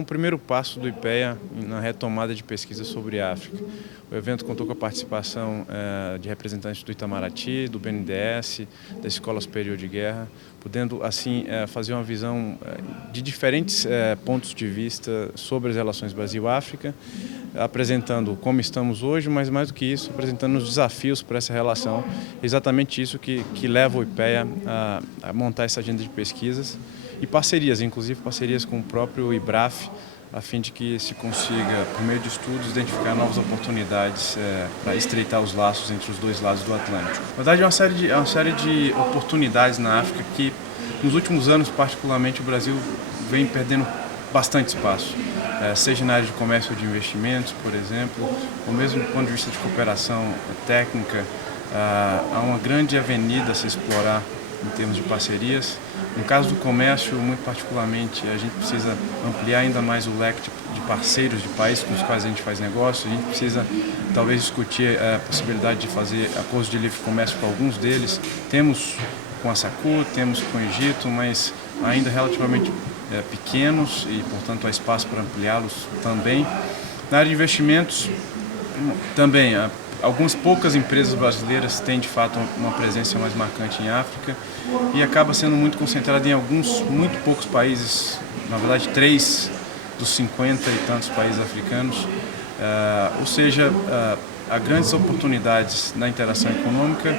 foi um primeiro passo do IPEA na retomada de pesquisa sobre a África. O evento contou com a participação de representantes do Itamaraty, do BNDES, da Escola Superior de Guerra, podendo assim fazer uma visão de diferentes pontos de vista sobre as relações Brasil-África, apresentando como estamos hoje, mas mais do que isso, apresentando os desafios para essa relação. Exatamente isso que leva o IPEA a montar essa agenda de pesquisas e parcerias, inclusive parcerias com o próprio IBRAF, a fim de que se consiga, por meio de estudos, identificar novas oportunidades para estreitar os laços entre os dois lados do Atlântico. Na verdade, é uma série de oportunidades na África que, nos últimos anos, particularmente, o Brasil vem perdendo bastante espaço, seja na área de comércio ou de investimentos, por exemplo, ou mesmo do ponto de vista de cooperação técnica. Há uma grande avenida a se explorar em termos de parcerias. No caso do comércio, muito particularmente, a gente precisa ampliar ainda mais o leque de parceiros de países com os quais a gente faz negócio. A gente precisa, talvez, discutir a possibilidade de fazer acordos de livre comércio com alguns deles. Temos com a SACU, temos com o Egito, mas ainda relativamente pequenos e, portanto, há espaço para ampliá-los também. Na área de investimentos, também, algumas poucas empresas brasileiras têm, de fato, uma presença mais marcante em África e acaba sendo muito concentrada em alguns, muito poucos países, na verdade 3 dos 50 e tantos países africanos, ou seja, há grandes oportunidades na interação econômica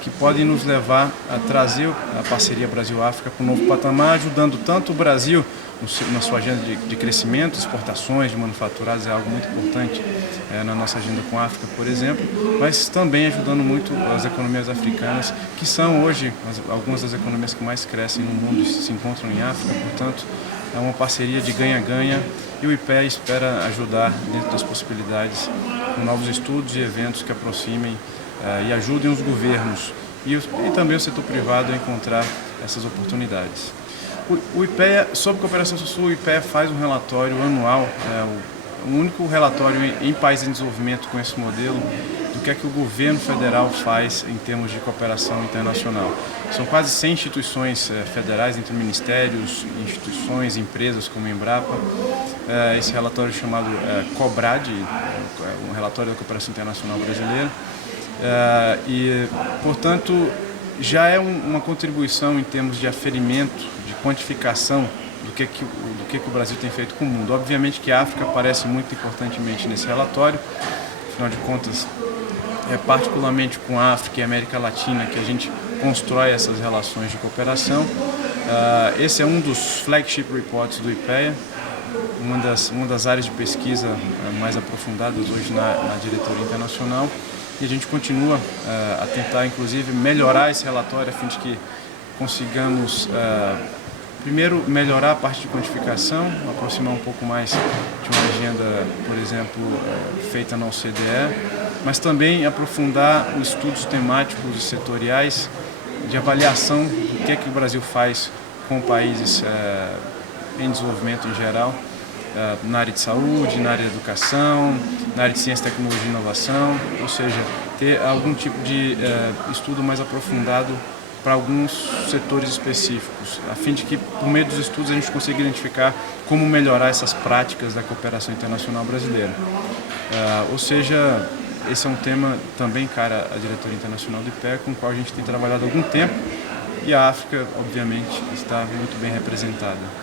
que podem nos levar a trazer a parceria Brasil-África para um novo patamar, ajudando tanto o Brasil na sua agenda de crescimento, exportações de manufaturados, é algo muito importante na nossa agenda com a África, por exemplo, mas também ajudando muito as economias africanas, que são hoje algumas das economias que mais crescem no mundo e se encontram em África. Portanto, é uma parceria de ganha-ganha e o IPEA espera ajudar dentro das possibilidades com novos estudos e eventos que aproximem e ajudem os governos e também o setor privado a encontrar essas oportunidades. O IPEA, sobre cooperação sul-sul, o IPEA faz um relatório anual, o único relatório em países em desenvolvimento com esse modelo, do que é que o governo federal faz em termos de cooperação internacional. São quase 100 instituições federais, entre ministérios, instituições, empresas como a Embrapa. Esse relatório é chamado COBRAD, um relatório da cooperação internacional brasileira. E, portanto, já é uma contribuição em termos de aferimento, de quantificação do que o Brasil tem feito com o mundo. Obviamente que a África aparece muito importantemente nesse relatório, afinal de contas, é particularmente com a África e a América Latina que a gente constrói essas relações de cooperação. Esse é um dos flagship reports do IPEA, uma das áreas de pesquisa mais aprofundadas hoje na diretoria internacional. E a gente continua a tentar, inclusive, melhorar esse relatório a fim de que consigamos, primeiro, melhorar a parte de quantificação, aproximar um pouco mais de uma agenda, por exemplo, feita na OCDE, mas também aprofundar os estudos temáticos e setoriais de avaliação do que o Brasil faz com países em desenvolvimento em geral, na área de saúde, na área de educação, na área de ciência, tecnologia e inovação, ou seja, ter algum tipo de estudo mais aprofundado para alguns setores específicos, a fim de que, por meio dos estudos, a gente consiga identificar como melhorar essas práticas da cooperação internacional brasileira. Ou seja, esse é um tema também cara à diretoria internacional do IPEA, com o qual a gente tem trabalhado há algum tempo, e a África, obviamente, está muito bem representada.